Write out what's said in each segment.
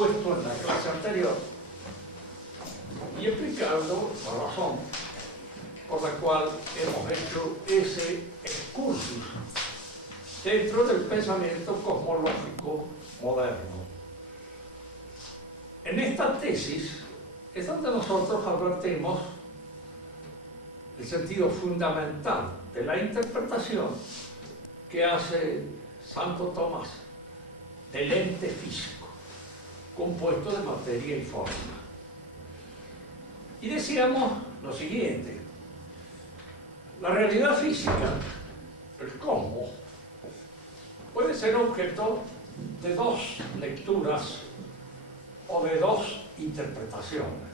expuesto en la clase anterior y explicando la razón por la cual hemos hecho ese excursus dentro del pensamiento cosmológico moderno. En esta tesis es donde nosotros advertimos el sentido fundamental de la interpretación que hace Santo Tomás del ente físico, compuesto de materia y forma. Y decíamos lo siguiente: la realidad física, el cosmos, puede ser objeto de dos lecturas o de dos interpretaciones.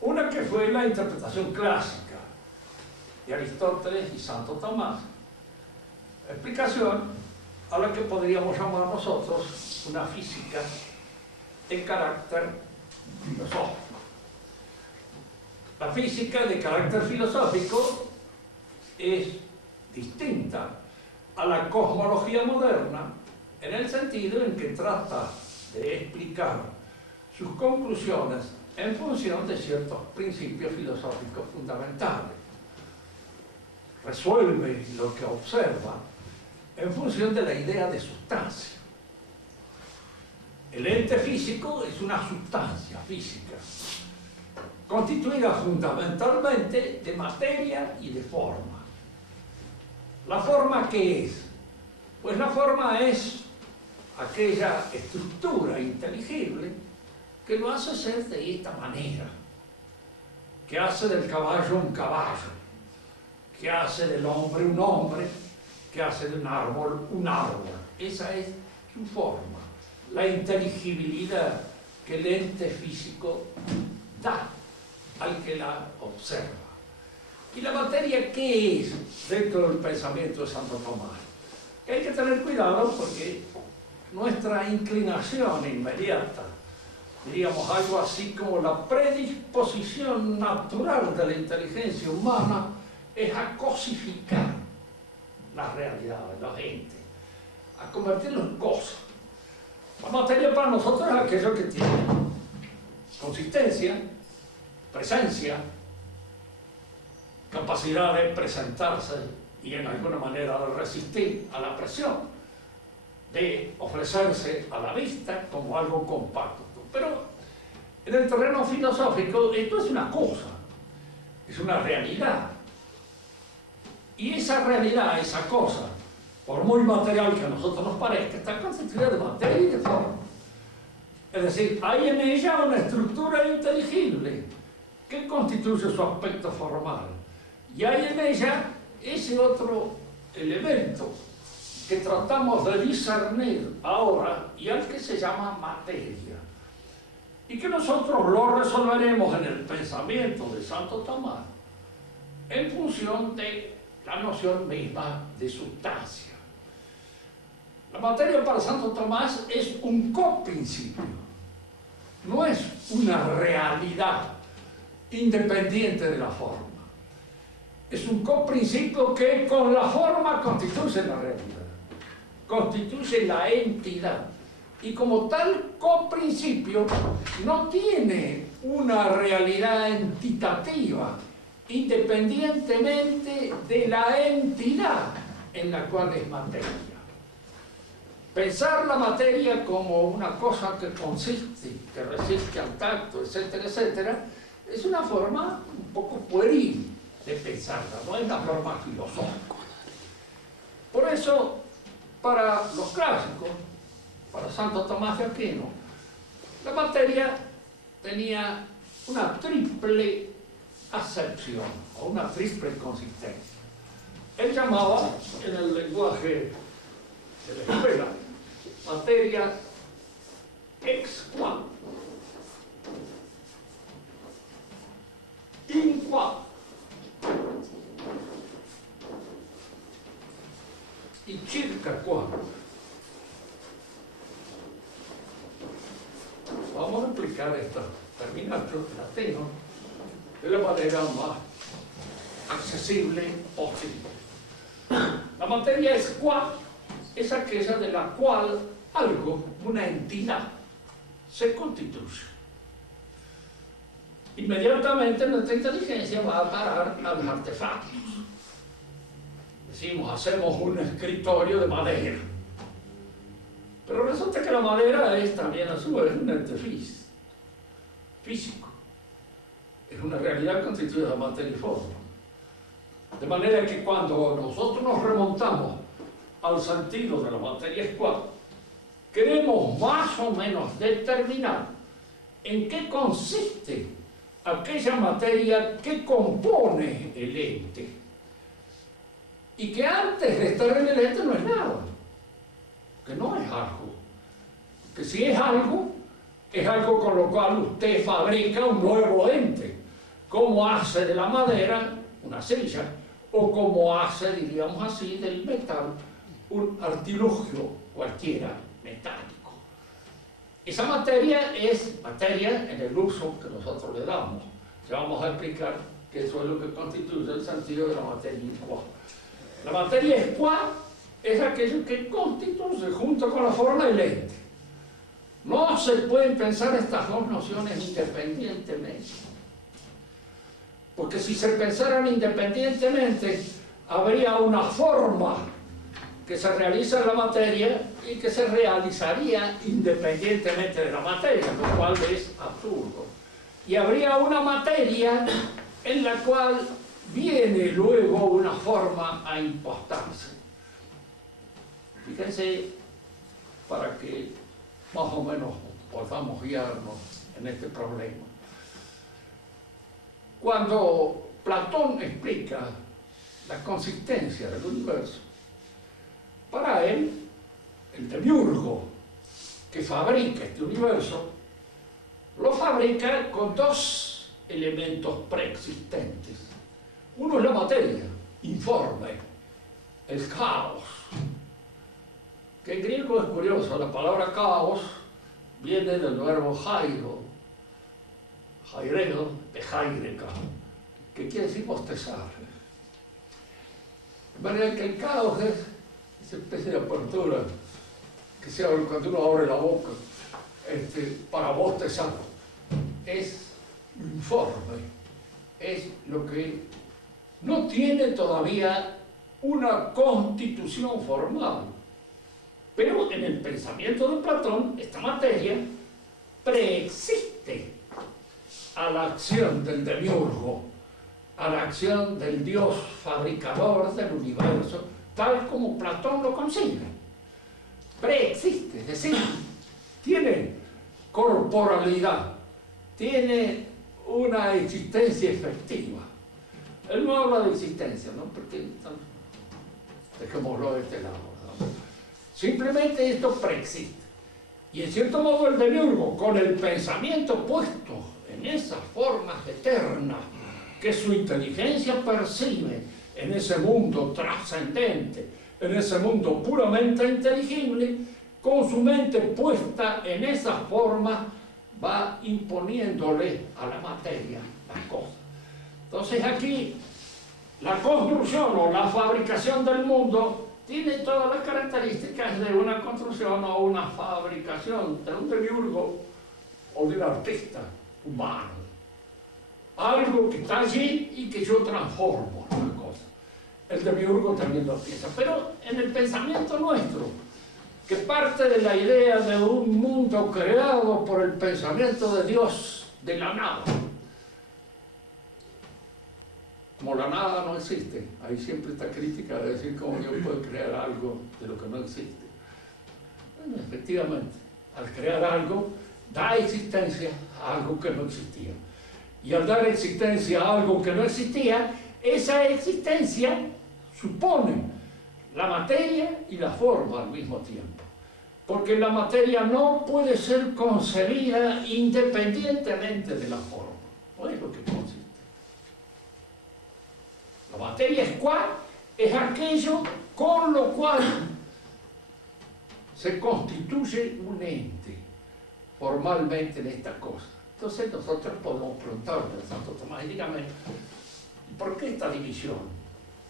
Una que fue la interpretación clásica de Aristóteles y Santo Tomás, explicación a la que podríamos llamar nosotros una física de carácter filosófico. La física de carácter filosófico es distinta a la cosmología moderna en el sentido en que trata de explicar sus conclusiones en función de ciertos principios filosóficos fundamentales. Resuelve lo que observa en función de la idea de sustancia. El ente físico es una sustancia física, constituida fundamentalmente de materia y de forma. ¿La forma qué es? Pues la forma es aquella estructura inteligible que lo hace ser de esta manera, que hace del caballo un caballo, que hace del hombre un hombre, que hace de un árbol un árbol. Esa es su forma, la inteligibilidad que el ente físico da al que la observa. ¿Y la materia qué es dentro del pensamiento de Santo Tomás? Hay que tener cuidado porque nuestra inclinación inmediata, diríamos algo así como la predisposición natural de la inteligencia humana, es a cosificar la realidad, los entes, a convertirlo en cosas. La materia para nosotros es aquello que tiene consistencia, presencia, capacidad de presentarse y en alguna manera de resistir a la presión, de ofrecerse a la vista como algo compacto. Pero en el terreno filosófico esto es una cosa, es una realidad. Y esa realidad, esa cosa, por muy material que a nosotros nos parezca, está constituida de materia y de forma. Es decir, hay en ella una estructura inteligible que constituye su aspecto formal. Y hay en ella ese otro elemento que tratamos de discernir ahora y al que se llama materia. Y que nosotros lo resolveremos en el pensamiento de Santo Tomás en función de la noción misma de sustancia. La materia para Santo Tomás es un coprincipio, no es una realidad independiente de la forma. Es un coprincipio que con la forma constituye la realidad, constituye la entidad. Y como tal coprincipio no tiene una realidad entitativa independientemente de la entidad en la cual es materia. Pensar la materia como una cosa que consiste, que resiste al tacto, etcétera, etcétera, es una forma un poco pueril de pensarla, no es una forma filosófica. Por eso, para los clásicos, para Santo Tomás de Aquino, la materia tenía una triple acepción o una triple consistencia. Él llamaba, en el lenguaje de la escuela, materia ex qua, in qua y circa qua. Vamos a explicar esta terminación latino de la manera más accesible posible. La materia es qua, es aquella de la cual algo, una entidad, se constituye. Inmediatamente nuestra inteligencia va a parar a los artefactos. Decimos, hacemos un escritorio de madera. Pero resulta que la madera es también a su vez un ente físico. Es una realidad constituida de materia y forma. De manera que cuando nosotros nos remontamos al sentido de la materia escuadra, queremos más o menos determinar en qué consiste aquella materia que compone el ente. Y que antes de estar en el ente no es nada. Que no es algo. Que si es algo con lo cual usted fabrica un nuevo ente. Como hace de la madera una silla, o como hace, diríamos así, del metal un artilugio cualquiera metálico. Esa materia es materia en el uso que nosotros le damos. Ya vamos a explicar que eso es lo que constituye el sentido de la materia escuá. La materia escuá es aquello que constituye junto con la forma del ente. No se pueden pensar estas dos nociones independientemente. Porque si se pensaran independientemente, habría una forma que se realiza en la materia y que se realizaría independientemente de la materia, lo cual es absurdo. Y habría una materia en la cual viene luego una forma a impostarse. Fíjense, para que más o menos podamos guiarnos en este problema. Cuando Platón explica la consistencia del universo, para él, el demiurgo que fabrica este universo, lo fabrica con dos elementos preexistentes. Uno es la materia, informe, el caos, que en griego es curioso, la palabra caos viene del verbo jairo, jaireo, de jaireka, que quiere decir bostezar. De manera que el caos es esa especie de apertura que se abre cuando uno abre la boca para bostezar. Es informe, es lo que no tiene todavía una constitución formal. Pero en el pensamiento de Platón, esta materia preexiste a la acción del demiurgo, a la acción del Dios fabricador del universo, tal como Platón lo concibe. Preexiste, es decir, tiene corporalidad, tiene una existencia efectiva. Él no habla de existencia, ¿no? Porque dejémoslo de este lado, ¿no? Simplemente esto preexiste. Y en cierto modo el demiurgo, con el pensamiento puesto en esas formas eternas que su inteligencia percibe en ese mundo trascendente, en ese mundo puramente inteligible, con su mente puesta en esas formas, va imponiéndole a la materia las cosas. Entonces aquí la construcción o la fabricación del mundo tiene todas las características de una construcción o una fabricación de un demiurgo o de un artista humano. Algo que está allí y que yo transformo en una cosa. El demiurgo también lo piensa, pero en el pensamiento nuestro, que parte de la idea de un mundo creado por el pensamiento de Dios, de la nada. Como la nada no existe, ahí siempre está crítica de decir cómo Dios puede crear algo de lo que no existe. Bueno, efectivamente, al crear algo, da existencia a algo que no existía. Y al dar existencia a algo que no existía, esa existencia supone la materia y la forma al mismo tiempo. Porque la materia no puede ser concebida independientemente de la forma. No es lo que consiste. La materia escuá es aquello con lo cual se constituye un ente formalmente en esta cosa. Entonces nosotros podemos preguntarle a Santo Tomás, y dígame, ¿por qué esta división?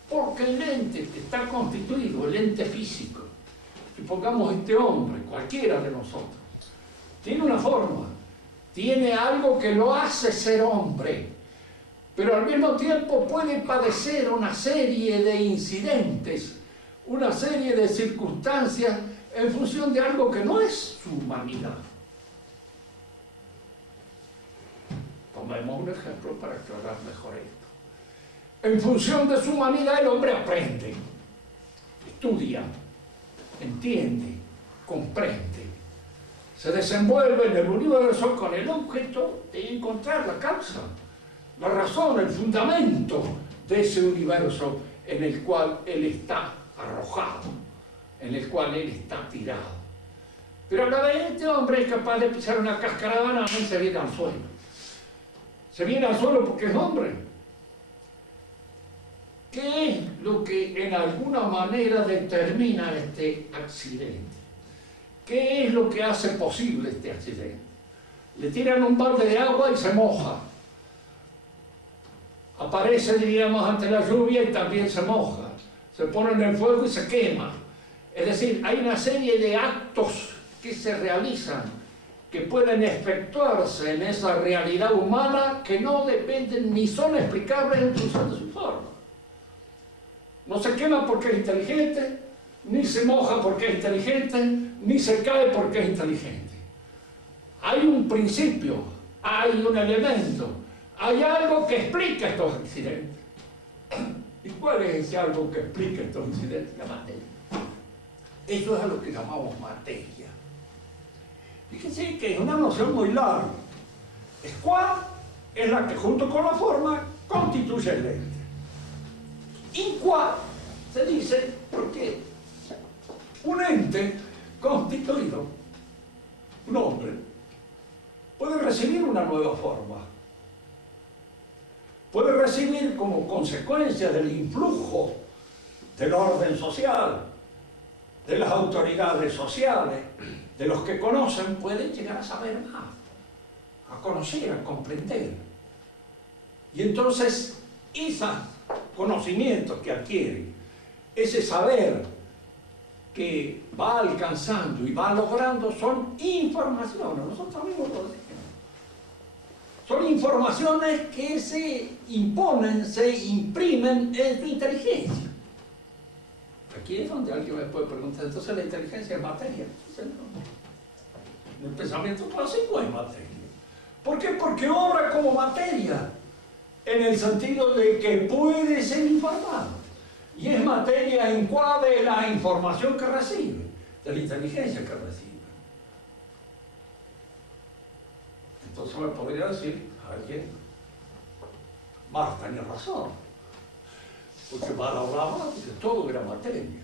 Porque el ente que está constituido, el ente físico, supongamos este hombre, cualquiera de nosotros, tiene una forma, tiene algo que lo hace ser hombre, pero al mismo tiempo puede padecer una serie de incidentes, una serie de circunstancias en función de algo que no es su humanidad. Tomemos un ejemplo para aclarar mejor esto. En función de su humanidad el hombre aprende, estudia, entiende, comprende, se desenvuelve en el universo con el objeto de encontrar la causa, la razón, el fundamento de ese universo en el cual él está arrojado, en el cual él está tirado. Pero a la vez este hombre es capaz de pisar una cáscara de banana y se viene al suelo. Se viene al suelo porque es hombre. ¿Qué es lo que en alguna manera determina este accidente? ¿Qué es lo que hace posible este accidente? Le tiran un balde de agua y se moja. Aparece, diríamos, ante la lluvia y también se moja. Se pone en el fuego y se quema. Es decir, hay una serie de actos que se realizan, que pueden efectuarse en esa realidad humana que no dependen ni son explicables en función de su forma. No se quema porque es inteligente, ni se moja porque es inteligente, ni se cae porque es inteligente. Hay un principio, hay un elemento, hay algo que explica estos accidentes. ¿Y cuál es ese algo que explica estos accidentes? La materia. Eso es a lo que llamamos materia. Fíjense que es una noción muy larga. Qua es la que junto con la forma constituye el ente. In qua se dice porque un ente constituido, un hombre, puede recibir una nueva forma. Puede recibir como consecuencia del influjo del orden social, de las autoridades sociales, de los que conocen, pueden llegar a saber más, a conocer, a comprender. Y entonces, esos conocimientos que adquieren, ese saber que va alcanzando y va logrando, son informaciones, nosotros mismos lo decimos. Son informaciones que se imponen, se imprimen en su inteligencia. Aquí es donde alguien me puede preguntar, entonces la inteligencia es materia. El pensamiento clásico es materia. ¿Por qué? Porque obra como materia, en el sentido de que puede ser informado. Y es materia en cuál de la información que recibe, de la inteligencia que recibe. Entonces me podría decir alguien, Marx tenía razón, porque Marx hablaba de que todo era materia.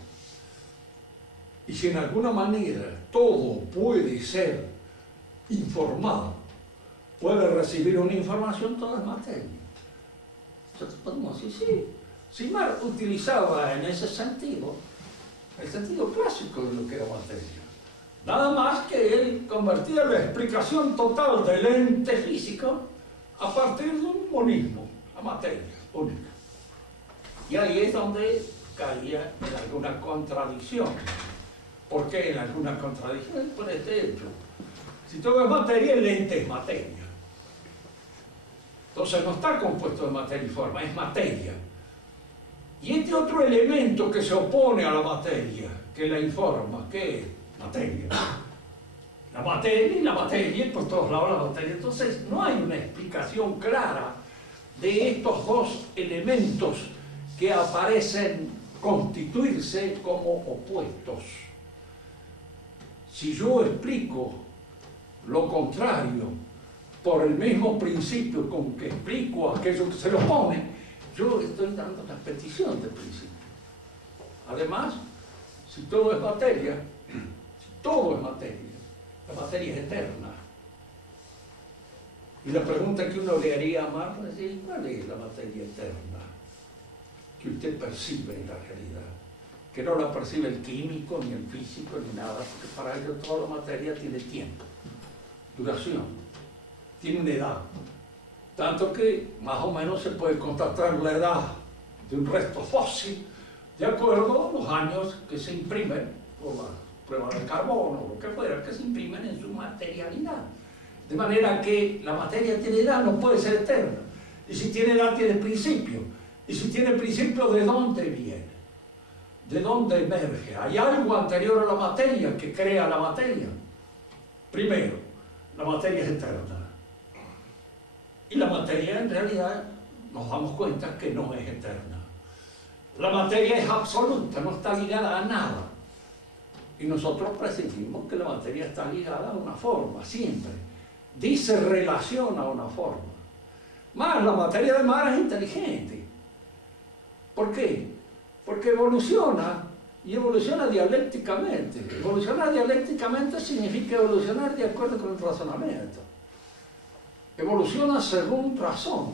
Y si en alguna manera todo puede ser informado, puede recibir una información, todo es materia. Entonces podemos decir, sí, si Marx utilizaba en ese sentido, el sentido clásico de lo que era materia. Nada más que él convertía la explicación total del ente físico a partir de un monismo, la materia única. Y ahí es donde caía en alguna contradicción. ¿Por qué en alguna contradicción? Por este hecho. Si todo es materia, el ente es materia. Entonces no está compuesto de materia y forma, es materia. Y este otro elemento que se opone a la materia, que la informa, ¿qué es? Materia. La materia y la materia, por todos lados la materia. Entonces no hay una explicación clara de estos dos elementos que aparecen constituirse como opuestos. Si yo explico lo contrario por el mismo principio con que explico aquello que se lo opone, yo estoy dando la petición del principio. Además, si todo es materia, todo es materia. La materia es eterna. Y la pregunta que uno le haría a Marx es decir, ¿cuál es la materia eterna que usted percibe en la realidad? Que no la percibe el químico, ni el físico, ni nada, porque para ello toda la materia tiene tiempo, duración, tiene una edad. Tanto que más o menos se puede constatar la edad de un resto fósil de acuerdo a los años que se imprimen por la pruebas de carbono, lo que fuera, que se imprimen en su materialidad. De manera que la materia tiene edad, no puede ser eterna. Y si tiene edad, tiene principio. Y si tiene principio, ¿de dónde viene? ¿De dónde emerge? ¿Hay algo anterior a la materia que crea la materia? Primero, la materia es eterna. Y la materia, en realidad, nos damos cuenta que no es eterna. La materia es absoluta, no está ligada a nada. Y nosotros presumimos que la materia está ligada a una forma, siempre. Dice relación a una forma. Más, la materia de mar es inteligente. ¿Por qué? Porque evoluciona, y evoluciona dialécticamente. Evolucionar dialécticamente significa evolucionar de acuerdo con el razonamiento. Evoluciona según razón.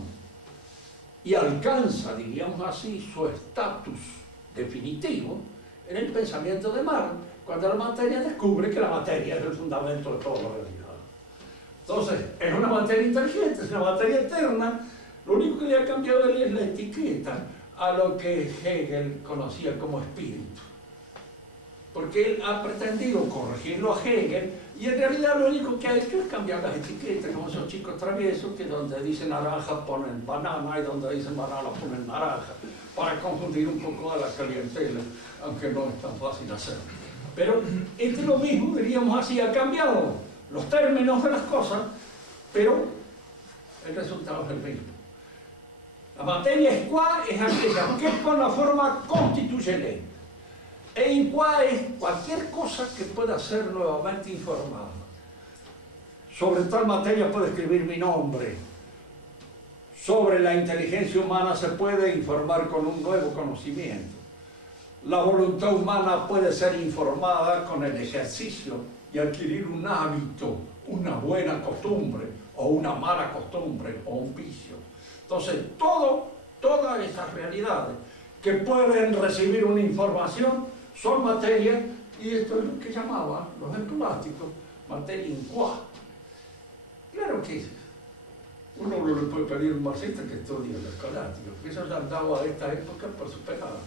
Y alcanza, diríamos así, su estatus definitivo en el pensamiento de Marx, cuando la materia descubre que la materia es el fundamento de toda la realidad. Entonces, es una materia inteligente, es una materia eterna. Lo único que le ha cambiado es la etiqueta a lo que Hegel conocía como espíritu. Porque él ha pretendido corregirlo a Hegel y en realidad lo único que ha hecho es cambiar las etiquetas, como esos chicos traviesos que donde dicen naranja ponen banana y donde dicen banana ponen naranja, para confundir un poco a la clientela, aunque no es tan fácil hacerlo. Pero este lo mismo, diríamos así, ha cambiado los términos de las cosas, pero el resultado es el mismo. La materia es qua es aquella que con la forma constituyente. E in qua es cualquier cosa que pueda ser nuevamente informada. Sobre tal materia puedo escribir mi nombre. Sobre la inteligencia humana se puede informar con un nuevo conocimiento. La voluntad humana puede ser informada con el ejercicio y adquirir un hábito, una buena costumbre, o una mala costumbre, o un vicio. Entonces, todas esas realidades que pueden recibir una información son materia, y esto es lo que llamaban los escolásticos materia in qua. Claro que uno no le puede pedir a un marxista que estudie el escolástico, porque eso ya andaba a esta época por su pegada.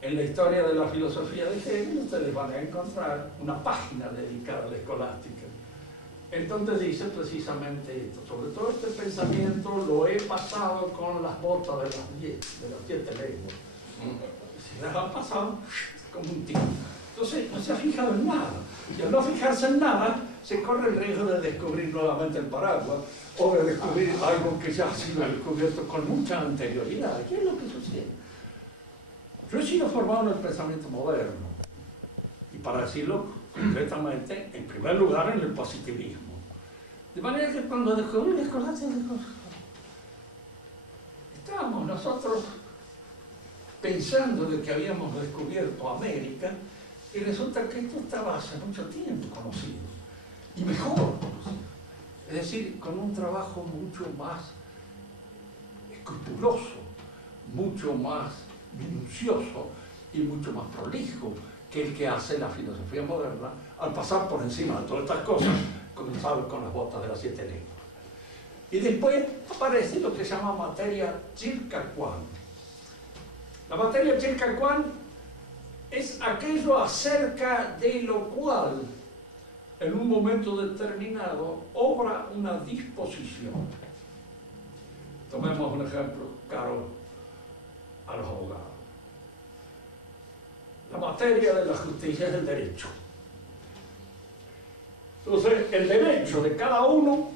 En la historia de la filosofía de Hegel ustedes van a encontrar una página dedicada a la escolástica, en donde dice precisamente esto. Sobre todo este pensamiento lo he pasado con las botas de las 7 lenguas. Se las han pasado como un tiro. Entonces no se ha fijado en nada. Y al no fijarse en nada, se corre el riesgo de descubrir nuevamente el paraguas o de descubrir algo que ya ha sido descubierto con mucha anterioridad. ¿Qué es lo que sucede? Yo he sido formado en el pensamiento moderno. Y para decirlo concretamente, en primer lugar en el positivismo. De manera que cuando descubrí la escolástica, estábamos nosotros pensando de que habíamos descubierto América, y resulta que esto estaba hace mucho tiempo conocido, y mejor conocido. Es decir, con un trabajo mucho más escrupuloso, mucho más minucioso y mucho más prolijo que el que hace la filosofía moderna al pasar por encima de todas estas cosas, comenzar con las botas de las 7 lenguas. Y después aparece lo que se llama materia Chilcacuán. La materia Chilcacuán es aquello acerca de lo cual en un momento determinado obra una disposición. Tomemos un ejemplo caro a los abogados. La materia de la justicia es el derecho. Entonces, el derecho de cada uno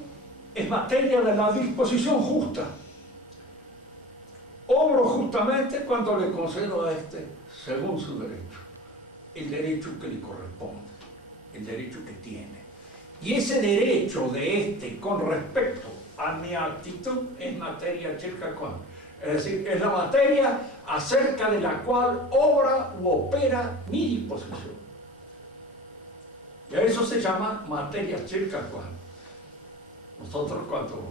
es materia de la disposición justa. Obro justamente cuando le concedo a este, según su derecho, el derecho que le corresponde, el derecho que tiene. Y ese derecho de este con respecto a mi actitud es materia Chilcacuán. Es decir, es la materia acerca de la cual obra u opera mi disposición. Y a eso se llama materia Chilcacuán. Nosotros cuando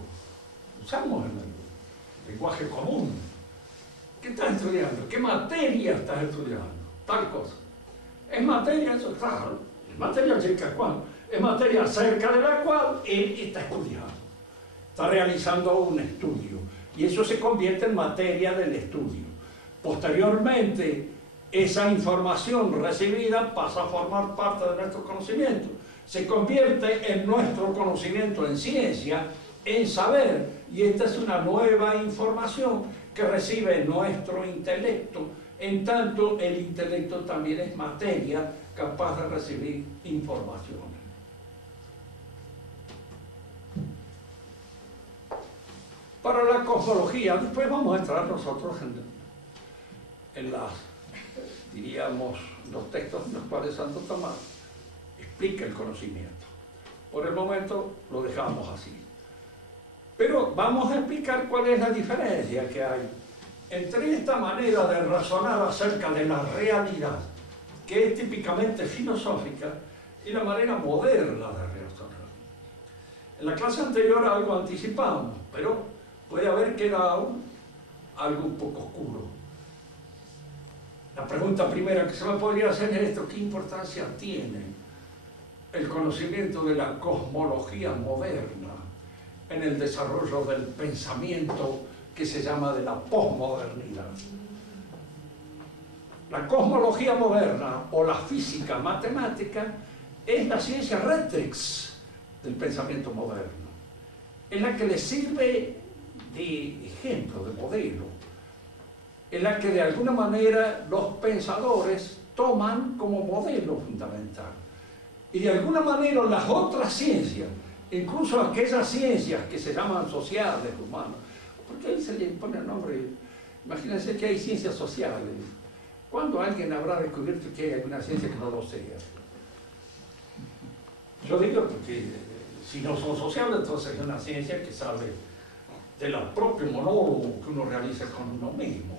usamos en el lenguaje común, ¿qué estás estudiando? ¿Qué materia estás estudiando? Tal cosa. Es materia, eso claro, es materia Chilcacuán, es materia acerca de la cual él está estudiando. Está realizando un estudio. Y eso se convierte en materia del estudio. Posteriormente, esa información recibida pasa a formar parte de nuestro conocimiento. Se convierte en nuestro conocimiento en ciencia, en saber, y esta es una nueva información que recibe nuestro intelecto, en tanto el intelecto también es materia capaz de recibir información. Para la cosmología, después vamos a entrar nosotros en las, diríamos, los textos en los cuales Santo Tomás explica el conocimiento. Por el momento lo dejamos así. Pero vamos a explicar cuál es la diferencia que hay entre esta manera de razonar acerca de la realidad, que es típicamente filosófica, y la manera moderna de razonar. En la clase anterior algo anticipamos, pero puede haber quedado algo un poco oscuro. La pregunta primera que se me podría hacer es esto: ¿qué importancia tiene el conocimiento de la cosmología moderna en el desarrollo del pensamiento que se llama de la posmodernidad? La cosmología moderna o la física matemática es la ciencia rectrix del pensamiento moderno, es la que le sirve de ejemplo, de modelo, en la que de alguna manera los pensadores toman como modelo fundamental. Y de alguna manera las otras ciencias, incluso aquellas ciencias que se llaman sociales, humanas, porque ahí se le pone el nombre, imagínense que hay ciencias sociales. ¿Cuándo alguien habrá descubierto que hay alguna ciencia que no lo sea? Yo digo porque si no son sociales, entonces es una ciencia que sale del propio monólogo que uno realiza con uno mismo.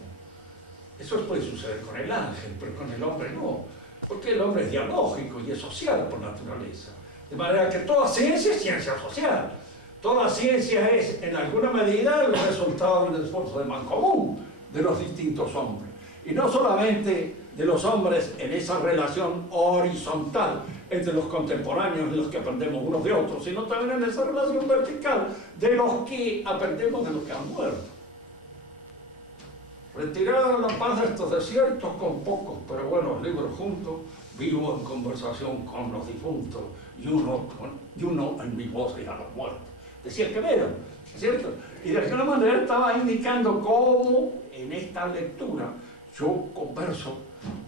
Eso puede suceder con el ángel, pero con el hombre no, porque el hombre es dialógico y es social por naturaleza. De manera que toda ciencia es ciencia social. Toda ciencia es, en alguna medida, el resultado del esfuerzo de mancomún de los distintos hombres. Y no solamente de los hombres en esa relación horizontal entre los contemporáneos y los que aprendemos unos de otros, sino también en esa relación vertical de los que aprendemos de los que han muerto. Retirada la paz de estos desiertos con pocos, pero buenos libros juntos, vivo en conversación con los difuntos y uno en mi voz y a los muertos. Decía el Quevedo, ¿cierto? Y de alguna manera estaba indicando cómo en esta lectura yo converso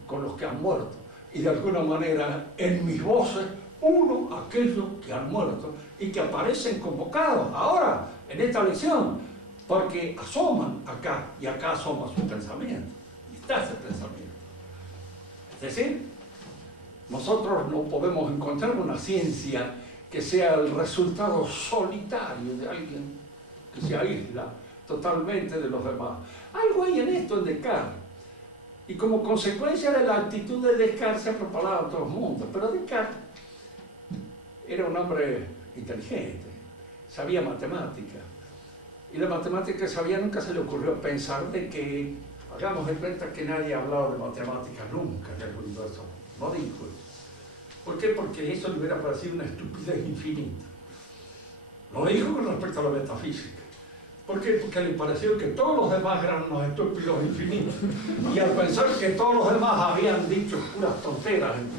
con los que han muerto. Y de alguna manera en mis voces uno aquellos que han muerto y que aparecen convocados ahora en esta lección, porque asoman acá y acá asoma su pensamiento. Y está ese pensamiento. Es decir, nosotros no podemos encontrar una ciencia que sea el resultado solitario de alguien que se aísla totalmente de los demás. Algo hay en esto en Descartes. Y como consecuencia de la actitud de Descartes se ha propagado a todo el mundo. Pero Descartes era un hombre inteligente, sabía matemática. Y la matemática que sabía, nunca se le ocurrió pensar de que, hagamos de cuenta que nadie ha hablado de matemática nunca en el universo. No dijo eso. ¿Por qué? Porque eso le hubiera parecido una estupidez infinita. Lo dijo con respecto a la metafísica. ¿Por qué? Porque le pareció que todos los demás eran unos estúpidos infinitos. Y al pensar que todos los demás habían dicho puras tonteras en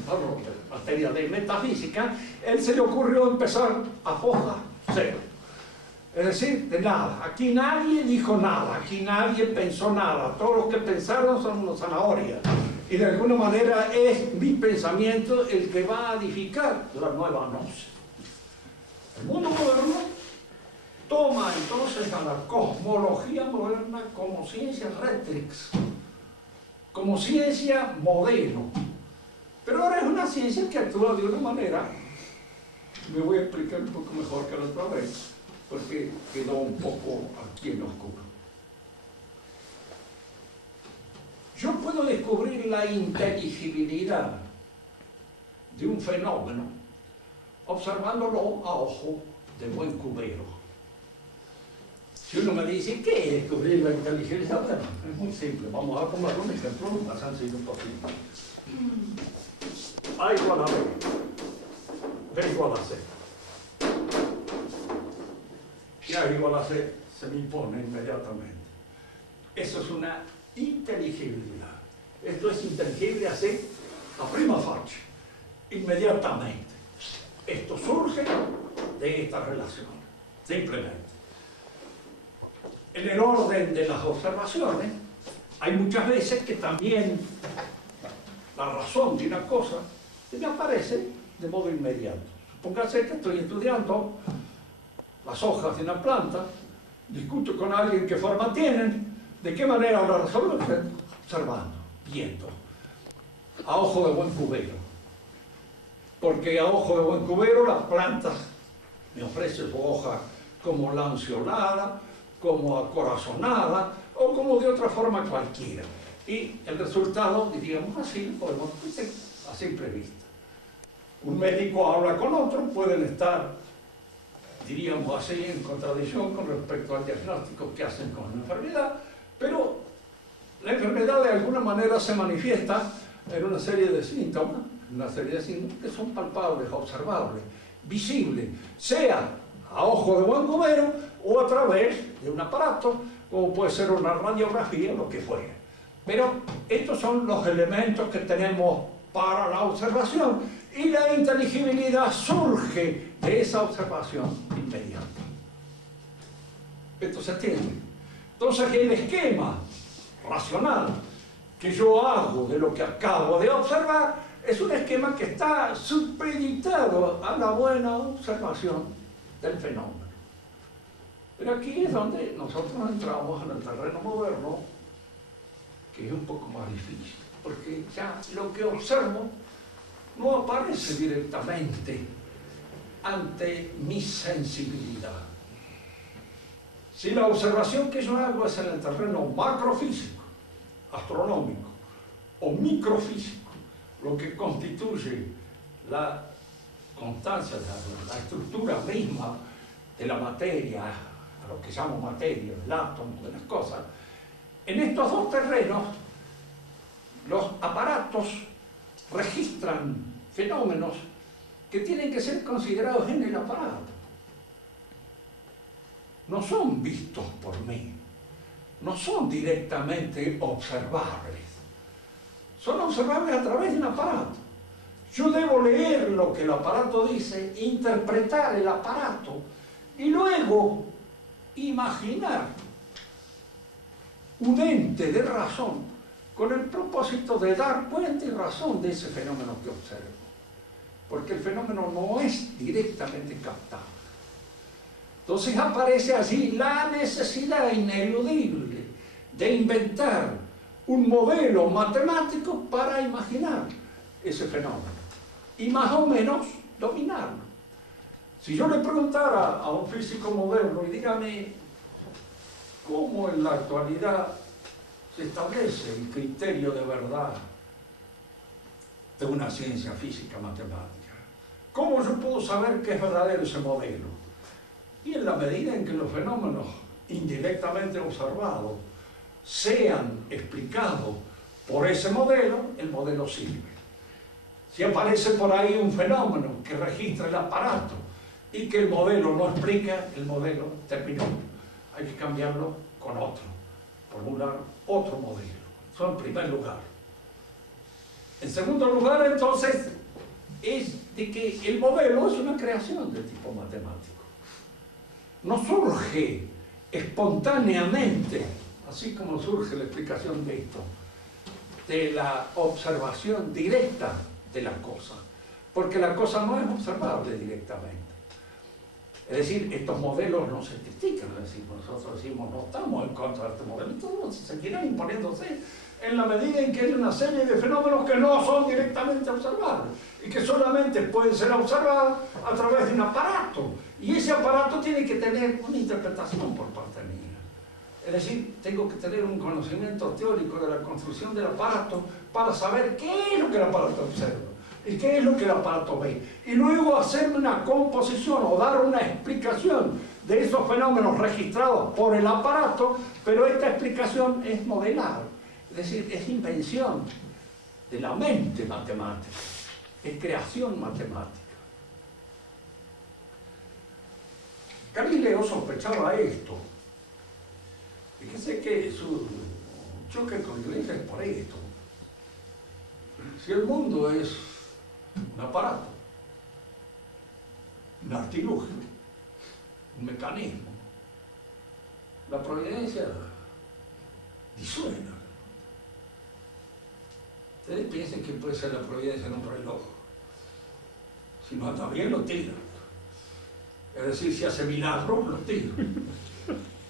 materia de metafísica, él se le ocurrió empezar a foja cero. Es decir, de nada. Aquí nadie dijo nada, aquí nadie pensó nada. Todos los que pensaron son unos zanahorias. Y de alguna manera es mi pensamiento el que va a edificar la nueva gnosis. El mundo moderno toma entonces a la cosmología moderna como ciencia rectrix, como ciencia modelo. Pero ahora es una ciencia que actúa de una manera, me voy a explicar un poco mejor que la otra vez, porque quedó un poco aquí en oscuro. Yo puedo descubrir la inteligibilidad de un fenómeno observándolo a ojo de buen cubero. Si uno me dice, ¿qué es descubrir la inteligibilidad? Bueno, es muy simple. Vamos a tomar un ejemplo lo más sencillo posible. A igual a B. B igual a C. Y A igual a C se me impone inmediatamente. Eso es una inteligibilidad. Esto es inteligible así, a prima facie, inmediatamente. Esto surge de esta relación, simplemente. En el orden de las observaciones, hay muchas veces que también la razón de una cosa se me aparece de modo inmediato. Supóngase que estoy estudiando las hojas de una planta, discuto con alguien qué forma tienen, de qué manera la resuelvo, observando, viendo, a ojo de buen cubero. Porque a ojo de buen cubero las plantas me ofrecen su hoja como lanceolada, como acorazonada o como de otra forma cualquiera. Y el resultado, diríamos así, lo podemos ver a simple vista. Un médico habla con otro, pueden estar, diríamos así, en contradicción con respecto al diagnóstico que hacen con una enfermedad, pero la enfermedad de alguna manera se manifiesta en una serie de síntomas, que son palpables, observables, visibles, sea a ojo de buen cubero o a través de un aparato, como puede ser una radiografía o lo que fuera. Pero estos son los elementos que tenemos para la observación y la inteligibilidad surge de esa observación inmediata. ¿Esto se entiende? Entonces el esquema racional que yo hago de lo que acabo de observar es un esquema que está supeditado a la buena observación del fenómeno. Pero aquí es donde nosotros entramos en el terreno moderno, que es un poco más difícil, porque ya lo que observo no aparece directamente ante mi sensibilidad. Si la observación que yo hago es en el terreno macrofísico, astronómico, o microfísico, lo que constituye la constancia, la estructura misma de la materia, a lo que llamo materia, del átomo, de las cosas, en estos dos terrenos los aparatos registran fenómenos que tienen que ser considerados en el aparato. No son vistos por mí, no son directamente observables. Son observables a través de un aparato. Yo debo leer lo que el aparato dice, interpretar el aparato y luego imaginar un ente de razón con el propósito de dar cuenta y razón de ese fenómeno que observo. Porque el fenómeno no es directamente captado. Entonces aparece allí la necesidad ineludible de inventar un modelo matemático para imaginar ese fenómeno y más o menos dominarlo. Si yo le preguntara a un físico moderno y dígame cómo en la actualidad se establece el criterio de verdad de una ciencia física matemática, ¿cómo yo puedo saber que es verdadero ese modelo? Y en la medida en que los fenómenos indirectamente observados sean explicados por ese modelo, el modelo sirve. Si aparece por ahí un fenómeno que registra el aparato y que el modelo no explica, el modelo terminó. Hay que cambiarlo con otro, formular otro modelo. Eso en primer lugar. En segundo lugar, entonces, es de que el modelo es una creación de tipo matemático. No surge espontáneamente, así como surge la explicación de esto, de la observación directa de la cosa, porque la cosa no es observable directamente. Es decir, estos modelos no se critican, es decir, nosotros decimos no estamos en contra de este modelo, todos seguirán imponiéndose en la medida en que hay una serie de fenómenos que no son directamente observables y que solamente pueden ser observados a través de un aparato, y ese aparato tiene que tener una interpretación por parte mía. Es decir, tengo que tener un conocimiento teórico de la construcción del aparato para saber qué es lo que el aparato observa y qué es lo que el aparato ve, y luego hacerme una composición o dar una explicación de esos fenómenos registrados por el aparato, pero esta explicación es modelar, es decir, es invención de la mente matemática, es creación matemática. Galileo sospechaba esto. Fíjese que su choque con la Iglesia es por esto. si el mundo es un aparato, un artilugio, un mecanismo, la providencia disuena. Ustedes piensen que puede ser la providencia en un reloj. Si no anda bien, lo tiran. Es decir, si hace milagros, lo tiran.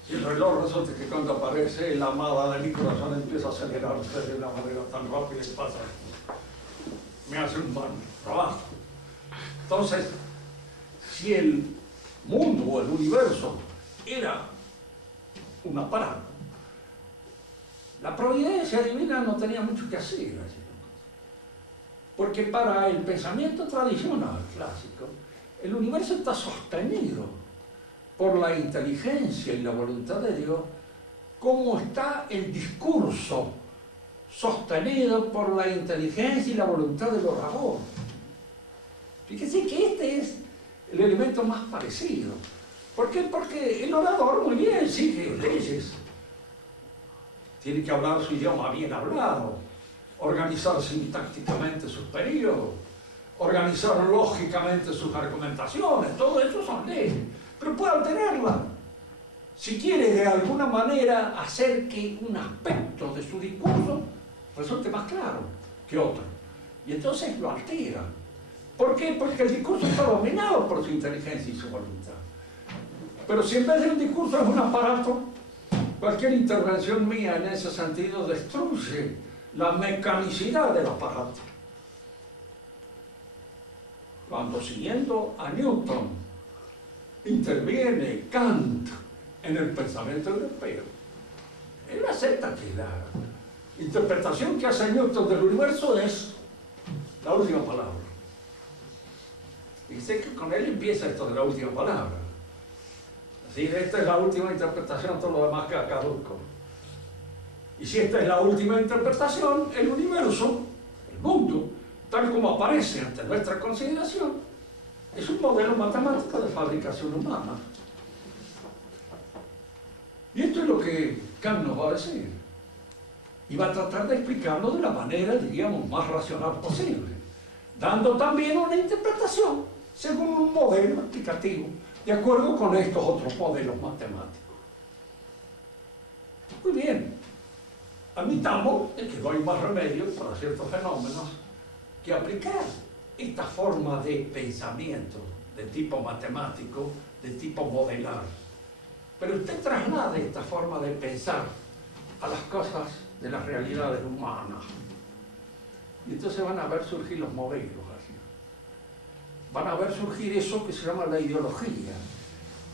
Si el reloj resulta que cuando aparece la amada de mi corazón empieza a acelerarse de una manera tan rápida y pasa, me hace un mal trabajo. Entonces, si el mundo o el universo era un aparato, la providencia divina no tenía mucho que hacer allí. Porque para el pensamiento tradicional clásico, el universo está sostenido por la inteligencia y la voluntad de Dios, como está el discurso sostenido por la inteligencia y la voluntad del orador. Fíjense que este es el elemento más parecido. ¿Por qué? Porque el orador muy bien sigue leyes. Tiene que hablar su idioma bien hablado, organizar sintácticamente sus periodos, organizar lógicamente sus argumentaciones, todo eso son leyes, pero puede alterarla. Si quiere de alguna manera hacer que un aspecto de su discurso resulte más claro que otro, y entonces lo altera. ¿Por qué? Porque el discurso está dominado por su inteligencia y su voluntad. Pero si en vez de un discurso es un aparato, cualquier intervención mía en ese sentido destruye la mecanicidad del aparato. Cuando, siguiendo a Newton, interviene Kant en el pensamiento europeo, él acepta que la interpretación que hace Newton del universo es la última palabra. Y sé que con él empieza esto de la última palabra. Así, esta es la última interpretación, todo lo demás queda caduco. Y si esta es la última interpretación, el universo, el mundo, tal como aparece ante nuestra consideración, es un modelo matemático de fabricación humana. Y esto es lo que Kant nos va a decir. Y va a tratar de explicarlo de la manera, diríamos, más racional posible, dando también una interpretación según un modelo explicativo, de acuerdo con estos otros modelos matemáticos. Muy bien. Admitamos que no hay más remedio para ciertos fenómenos que aplicar esta forma de pensamiento de tipo matemático, de tipo modelar. Pero usted traslade esta forma de pensar a las cosas de las realidades humanas. Y entonces van a ver surgir los modelos así. Van a ver surgir eso que se llama la ideología,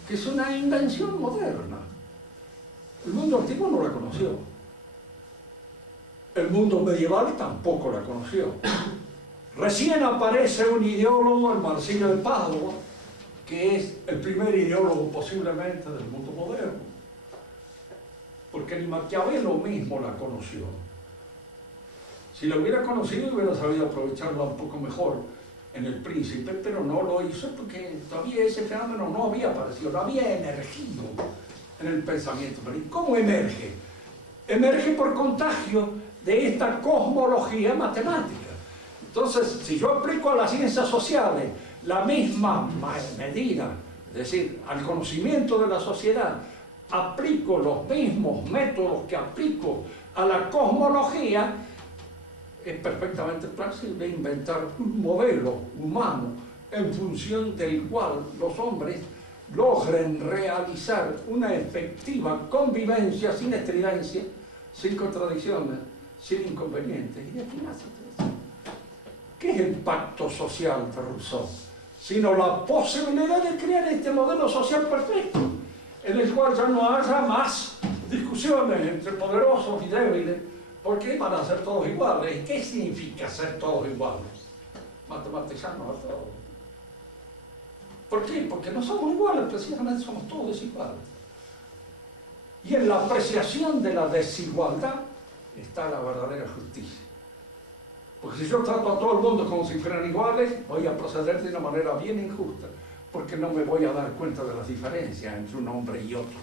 que es una invención moderna. El mundo antiguo no la conoció. El mundo medieval tampoco la conoció. Recién aparece un ideólogo, el Marsilio de Padua, que es el primer ideólogo posiblemente del mundo moderno. Porque ni Maquiavelo mismo la conoció. Si la hubiera conocido, hubiera sabido aprovecharla un poco mejor en El Príncipe, pero no lo hizo porque todavía ese fenómeno no había aparecido, no había emergido en el pensamiento. Pero ¿y cómo emerge? Emerge por contagio de esta cosmología matemática. Entonces, si yo aplico a las ciencias sociales la misma medida, es decir, al conocimiento de la sociedad, aplico los mismos métodos que aplico a la cosmología, es perfectamente posible inventar un modelo humano en función del cual los hombres logren realizar una efectiva convivencia sin estridencia, sin contradicciones, sin inconvenientes. Y aquí nace todo eso. ¿Qué es el pacto social de Rousseau? Sino la posibilidad de crear este modelo social perfecto, en el cual ya no haya más discusiones entre poderosos y débiles, porque van a ser todos iguales. ¿Y qué significa ser todos iguales? Matematizarnos a todos. ¿Por qué? Porque no somos iguales, precisamente somos todos desiguales. Y en la apreciación de la desigualdad está la verdadera justicia. Porque si yo trato a todo el mundo como si fueran iguales, voy a proceder de una manera bien injusta, porque no me voy a dar cuenta de las diferencias entre un hombre y otro.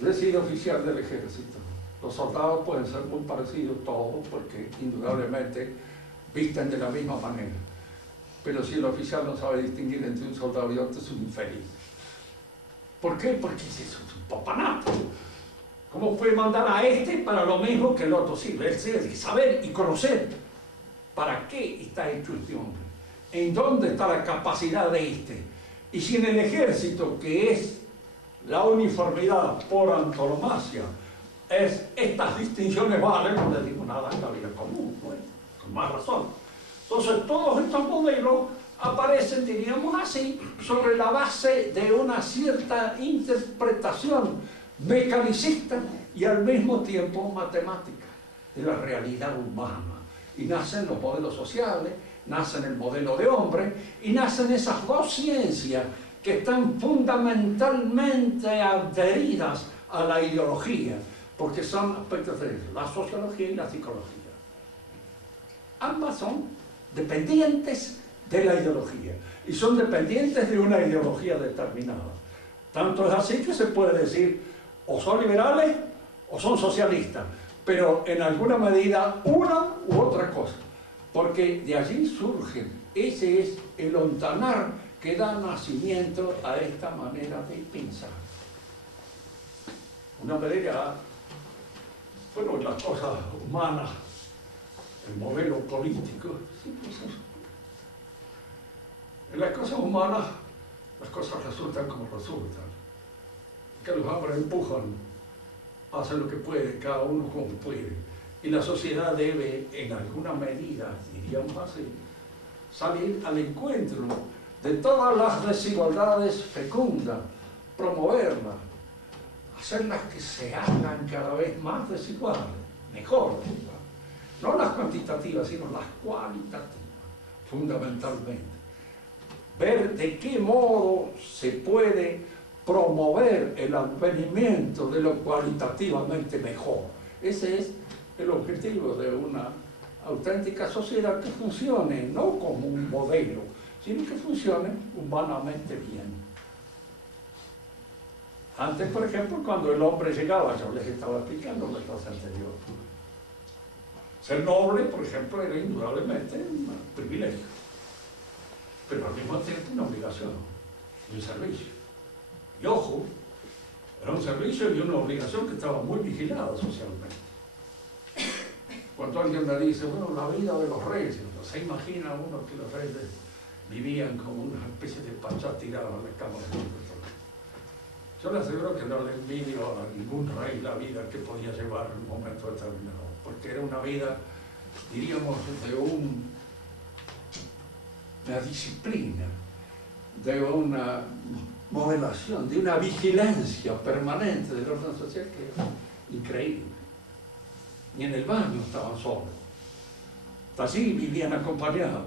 Yo he sido oficial del ejército, Los soldados pueden ser muy parecidos todos porque indudablemente visten de la misma manera. Pero si el oficial no sabe distinguir entre un soldado y otro, es un infeliz. ¿Por qué? Porque es un papanato. ¿Cómo puede mandar a este para lo mismo que el otro? Sí, él tiene que saber y conocer para qué está hecho este hombre, en dónde está la capacidad de este. Y si en el ejército, que es la uniformidad por antonomasia, estas distinciones valen, no le digo nada en la vida común, pues, con más razón. Entonces todos estos modelos aparecen, diríamos así, sobre la base de una cierta interpretación mecanicista y al mismo tiempo matemática de la realidad humana. Y nacen los modelos sociales, nacen el modelo de hombre y nacen esas dos ciencias que están fundamentalmente adheridas a la ideología, porque son aspectos de la sociología y la psicología. Ambas son dependientes de la ideología y son dependientes de una ideología determinada. Tanto es así que se puede decir o son liberales o son socialistas, pero en alguna medida una u otra cosa, porque de allí surge, ese es el ontanar que da nacimiento a esta manera de pensar. Una manera, bueno, las cosas humanas, el modelo político, sí, pues eso. En las cosas humanas, las cosas resultan como resultan. Que los hombres empujan, hacen lo que puede, cada uno como puede. Y la sociedad debe, en alguna medida, diríamos así, salir al encuentro de todas las desigualdades fecundas, promoverlas, hacerlas que se hagan cada vez más desiguales, mejor desiguales. No las cuantitativas, sino las cualitativas, fundamentalmente. Ver de qué modo se puede promover el advenimiento de lo cualitativamente mejor. Ese es el objetivo de una auténtica sociedad que funcione no como un modelo, sino que funcione humanamente bien. Antes, por ejemplo, cuando el hombre llegaba, yo les estaba explicando la clase anterior, ser noble, por ejemplo, era indudablemente un privilegio, pero al mismo tiempo una obligación y un servicio. Y ojo, era un servicio y una obligación que estaba muy vigilada socialmente. Cuando alguien me dice, bueno, la vida de los reyes, se imagina uno que los reyes vivían como una especie de pachá tirado en la cama de los. Yo le aseguro que no le envidio a ningún rey la vida que podía llevar en un momento determinado, porque era una vida, diríamos, de una disciplina, de una modelación, de una vigilancia permanente del orden social que era increíble. Ni en el baño estaban solos, hasta allí vivían acompañados,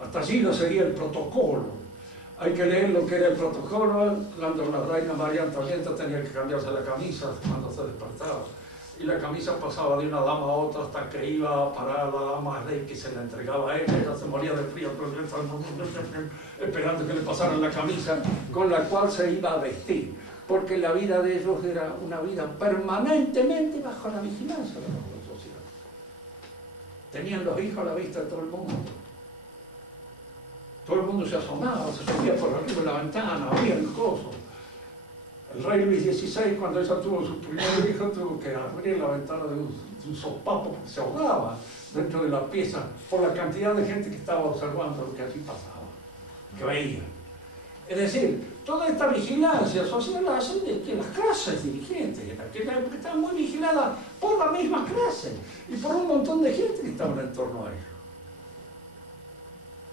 hasta allí lo seguía el protocolo. Hay que leer lo que era el protocolo cuando la reina María Antonieta tenía que cambiarse la camisa cuando se despertaba. Y la camisa pasaba de una dama a otra hasta que iba a parar la dama rey que se la entregaba a ella se moría de frío, esperando que le pasaran la camisa con la cual se iba a vestir. Porque la vida de ellos era una vida permanentemente bajo la vigilancia de la sociedad. Tenían los hijos a la vista de todo el mundo. Todo el mundo se asomaba, se subía por arriba de la ventana, abría el coso. El rey Luis XVI, cuando ella tuvo su primer hijo, tuvo que abrir la ventana de un sopapo porque se ahogaba dentro de la pieza por la cantidad de gente que estaba observando lo que allí pasaba, que veía. Es decir, toda esta vigilancia social hace de que las clases dirigentes en aquella época estaban muy vigiladas por la misma clase y por un montón de gente que estaba en torno a ellos.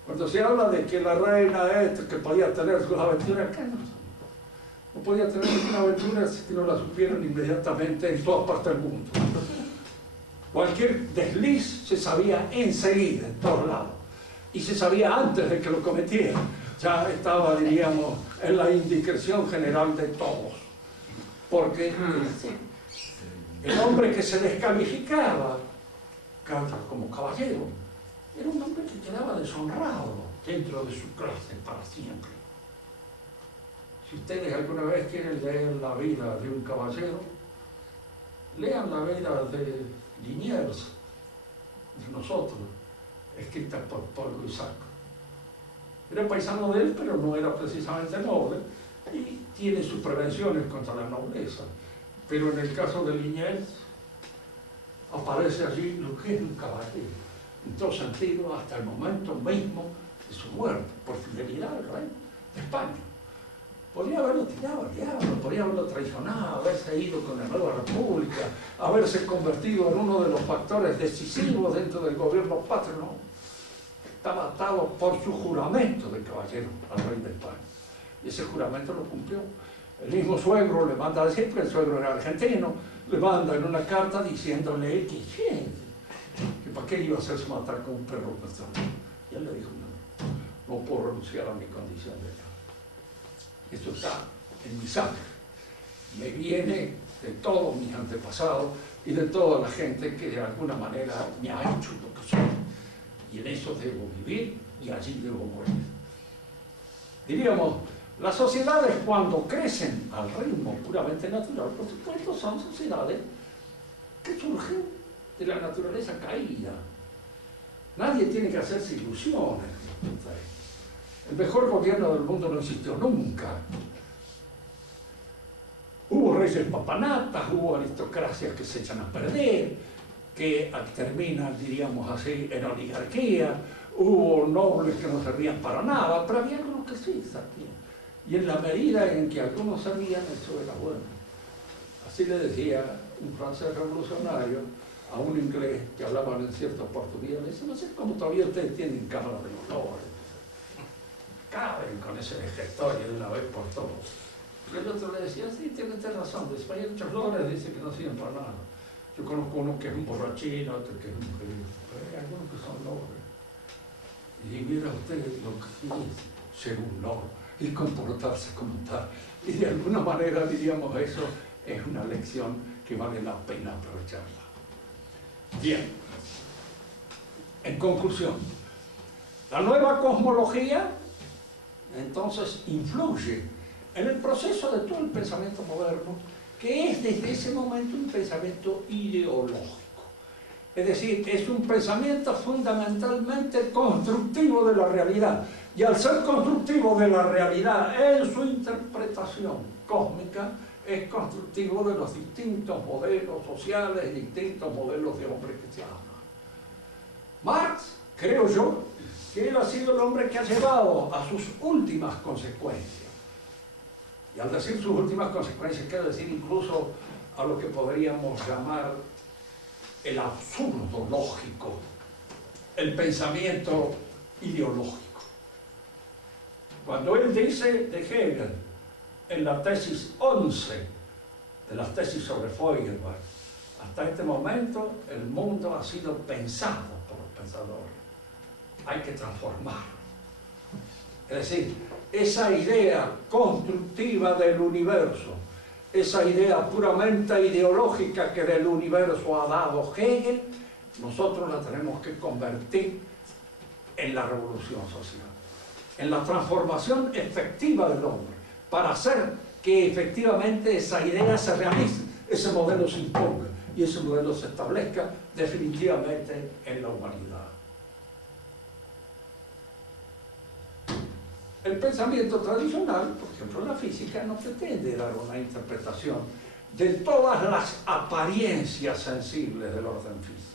Cuando se habla de que la reina que podía tener sus aventuras, ¿qué no podía tener ninguna aventura si no la supieron inmediatamente en todas partes del mundo? Cualquier desliz se sabía enseguida, en todos lados, y se sabía antes de que lo cometiera. Ya estaba, diríamos, en la indiscreción general de todos. Porque el hombre que se descalificaba como caballero era un hombre que quedaba deshonrado dentro de su clase para siempre. Si ustedes alguna vez quieren leer la vida de un caballero, Lean la vida de Liniers, de nosotros, escrita por Paul Lusac. Era paisano de él, pero no era precisamente noble, y tiene sus prevenciones contra la nobleza. Pero en el caso de Liniers, aparece allí lo que es un caballero, en todo sentido, hasta el momento mismo de su muerte, por fidelidad al rey de España. Podría haberlo tirado al diablo, podría haberlo traicionado, haberse ido con la nueva república, haberse convertido en uno de los factores decisivos dentro del gobierno patrio. No. Estaba atado por su juramento de caballero al rey de España. Y ese juramento lo cumplió. El mismo suegro le manda a decir, porque el suegro era argentino, le manda en una carta diciéndole que para qué iba a hacerse matar con un perro personal. Y él le dijo, no puedo renunciar a mi condición de tal. Esto está en mi sangre. Me viene de todos mis antepasados y de toda la gente que de alguna manera me ha hecho lo que soy. Y en eso debo vivir y allí debo morir. Diríamos, las sociedades cuando crecen al ritmo puramente natural, por supuesto, son sociedades que surgen de la naturaleza caída. Nadie tiene que hacerse ilusiones. El mejor gobierno del mundo no existió nunca. Hubo reyes papanatas, hubo aristocracias que se echan a perder, que terminan, diríamos así, en oligarquía, hubo nobles que no servían para nada, pero había algunos que sí servían. Y en la medida en que algunos servían, eso era bueno. Así le decía un francés revolucionario a un inglés que hablaban en cierto portugués, le dice, no sé cómo todavía ustedes tienen Cámara de los Lores. Caben con ese vejestorio de una vez por todos. Y el otro le decía, sí, tiene usted razón, de España hay muchos lores, dice que no sirven para nada. Yo conozco uno que es un borrachín, otro que es un mujerito, pero hay algunos que son lores. Y mira usted lo que es ser un loro y comportarse como tal. Y de alguna manera, diríamos, eso es una lección que vale la pena aprovecharla. Bien, en conclusión, la nueva cosmología entonces influye en el proceso de todo el pensamiento moderno, que es desde ese momento un pensamiento ideológico. Es decir, es un pensamiento fundamentalmente constructivo de la realidad. Y al ser constructivo de la realidad en su interpretación cósmica, es constructivo de los distintos modelos sociales, distintos modelos de hombre que se ama. Marx, creo yo, que él ha sido el hombre que ha llevado a sus últimas consecuencias. Y al decir sus últimas consecuencias, quiero decir incluso a lo que podríamos llamar el absurdo lógico, el pensamiento ideológico. Cuando él dice de Hegel, en la tesis 11 de las tesis sobre Feuerbach, hasta este momento el mundo ha sido pensado por los pensadores. Hay que transformarlo. Es decir, esa idea constructiva del universo, esa idea puramente ideológica que del universo ha dado Hegel, nosotros la tenemos que convertir en la revolución social, en la transformación efectiva del hombre, para hacer que efectivamente esa idea se realice, ese modelo se imponga y ese modelo se establezca definitivamente en la humanidad. El pensamiento tradicional, por ejemplo en la física, no pretende dar una interpretación de todas las apariencias sensibles del orden físico.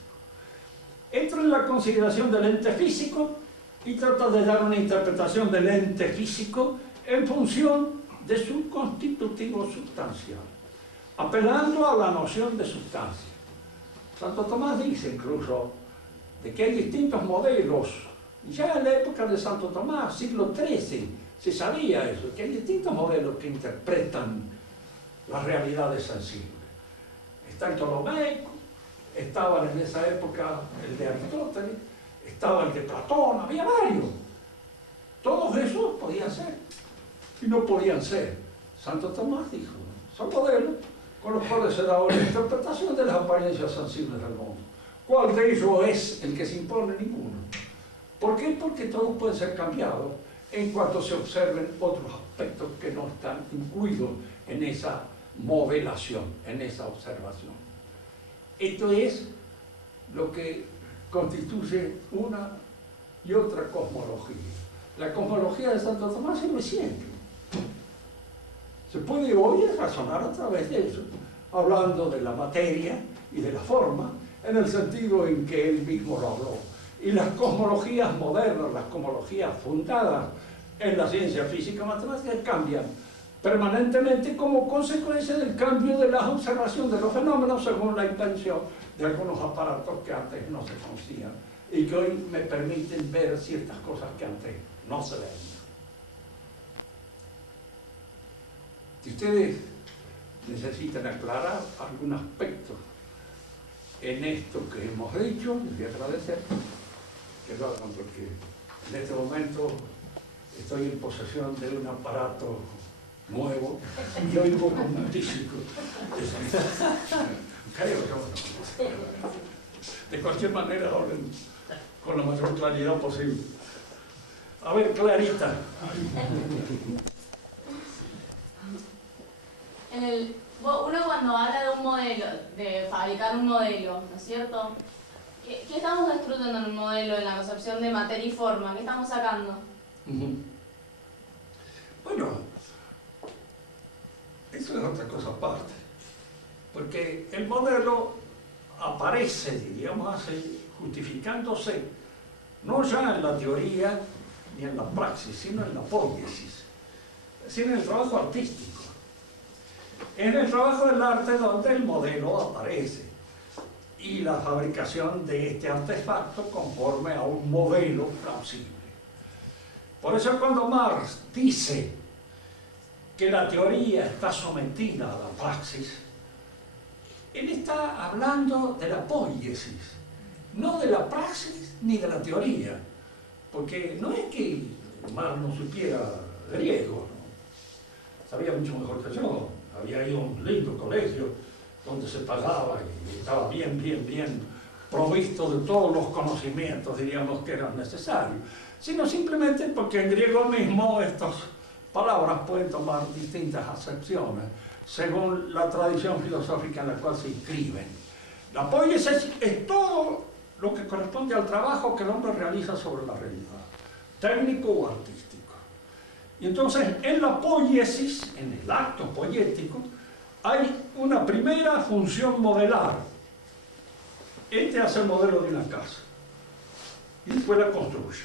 Entra en la consideración del ente físico y trata de dar una interpretación del ente físico en función de su constitutivo sustancial, apelando a la noción de sustancia. Santo Tomás dice incluso de que hay distintos modelos. Ya en la época de Santo Tomás, siglo XIII, se sabía eso, que hay distintos modelos que interpretan las realidades sensibles. Está el ptolomeico, estaban en esa época el de Aristóteles, estaba el de Platón, había varios. Todos esos podían ser, y no podían ser. Santo Tomás dijo, son modelos con los cuales se da una interpretación de las apariencias sensibles del mundo. ¿Cuál de ellos es el que se impone? Ninguno. ¿Por qué? Porque todos pueden ser cambiados en cuanto se observen otros aspectos que no están incluidos en esa modelación, en esa observación. Esto es lo que constituye una y otra cosmología. La cosmología de Santo Tomás sirve siempre. Se puede hoy razonar a través de eso, hablando de la materia y de la forma, en el sentido en que él mismo lo habló. Y las cosmologías modernas, las cosmologías fundadas en la ciencia física matemática, cambian permanentemente como consecuencia del cambio de la observación de los fenómenos según la invención de algunos aparatos que antes no se conocían y que hoy me permiten ver ciertas cosas que antes no se veían. Si ustedes necesitan aclarar algún aspecto en esto que hemos dicho, les voy a agradecer que lo hagan, porque en este momento estoy en posesión de un aparato nuevo y oigo como un tísico. Creo yo. De cualquier manera, hablen con la mayor claridad posible. A ver, Clarita. Uno cuando habla de un modelo, de fabricar un modelo, ¿no es cierto? ¿Qué estamos destruyendo en un modelo, en la concepción de materia y forma? ¿Qué estamos sacando? Bueno, eso es otra cosa aparte, porque el modelo aparece, diríamos así, justificándose no ya en la teoría ni en la praxis, sino en la poiesis, es decir, en el trabajo artístico. En el trabajo del arte donde el modelo aparece y la fabricación de este artefacto conforme a un modelo plausible. Por eso cuando Marx dice que la teoría está sometida a la praxis, él está hablando de la poiesis, no de la praxis ni de la teoría, porque no es que Marx no supiera griego, ¿no? Sabía mucho mejor que yo. Había ido a un lindo colegio donde se pagaba y estaba bien provisto de todos los conocimientos, diríamos, que eran necesarios, sino simplemente porque en griego mismo estas palabras pueden tomar distintas acepciones según la tradición filosófica en la cual se inscriben. La poiesis es todo lo que corresponde al trabajo que el hombre realiza sobre la realidad, técnico o artístico. Y entonces, en la poiesis, en el acto poético, hay una primera función modelar. Este hace el modelo de una casa y después la construye.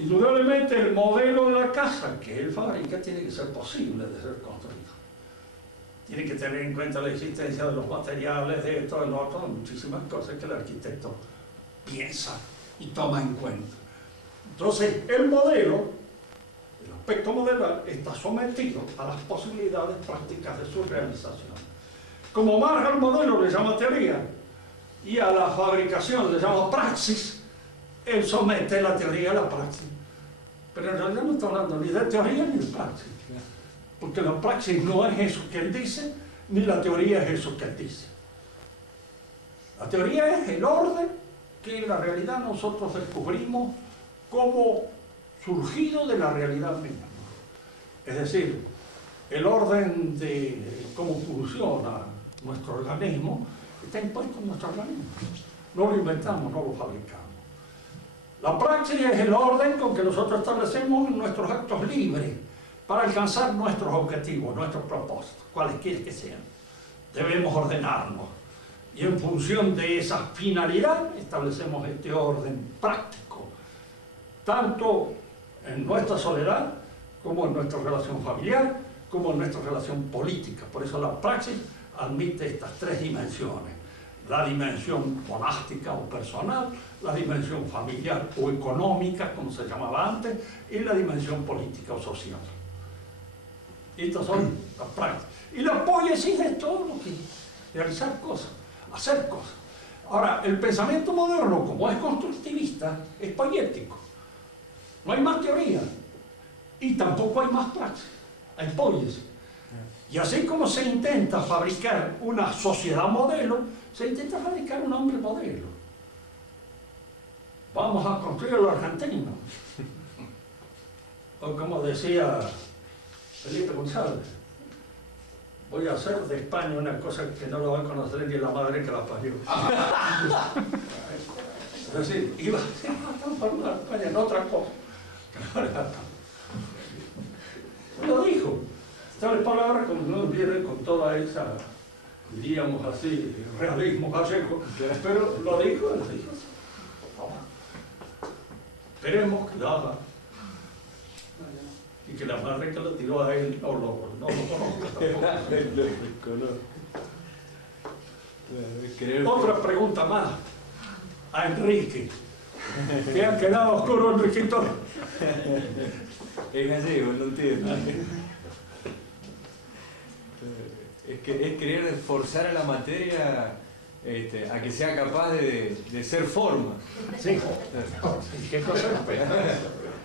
Indudablemente, el modelo de la casa que él fabrica tiene que ser posible de ser construido. Tiene que tener en cuenta la existencia de los materiales, de esto, de lo otro, de muchísimas cosas que el arquitecto piensa y toma en cuenta. Entonces, el modelo, el aspecto modelar, está sometido a las posibilidades prácticas de su realización. Como Marx al modelo le llama teoría y a la fabricación le llama praxis, él somete la teoría a la praxis. Pero en realidad no está hablando ni de teoría ni de praxis, porque la praxis no es eso que él dice, ni la teoría es eso que él dice. La teoría es el orden que en la realidad nosotros descubrimos como surgido de la realidad misma. Es decir, el orden de cómo funciona nuestro organismo está impuesto en nuestro organismo. No lo inventamos, no lo fabricamos. La praxis es el orden con que nosotros establecemos nuestros actos libres para alcanzar nuestros objetivos, nuestros propósitos, cualesquiera que sean. Debemos ordenarnos y en función de esa finalidad establecemos este orden práctico, tanto en nuestra soledad, como en nuestra relación familiar, como en nuestra relación política. Por eso la praxis admite estas tres dimensiones: la dimensión monástica o personal, la dimensión familiar o económica, como se llamaba antes, y la dimensión política o social. Estas son las prácticas. Y la poiesis es todo lo que realizar cosas, hacer cosas. Ahora, el pensamiento moderno, como es constructivista, es poético. No hay más teoría y tampoco hay más praxis, hay poiesis. Y así como se intenta fabricar una sociedad modelo, se intenta fabricar un hombre modelo. Vamos a construir el argentino. O como decía Felipe González, voy a hacer de España una cosa que no lo va a conocer ni la madre que la parió. Es decir, iba a transformar a España en otra cosa. Lo dijo. Tales palabras como no vienen con toda esa, diríamos así, realismo gallego, pero lo dijo. Esperemos que lo haga. Y que la madre que lo tiró a él no lo conozca tampoco. Otra pregunta más a Enrique. ¿Qué ha quedado oscuro, Enriquito? Es gallego, no entiendo. Es querer forzar a la materia a que sea capaz de ser forma. Sí. ¿Qué cosa?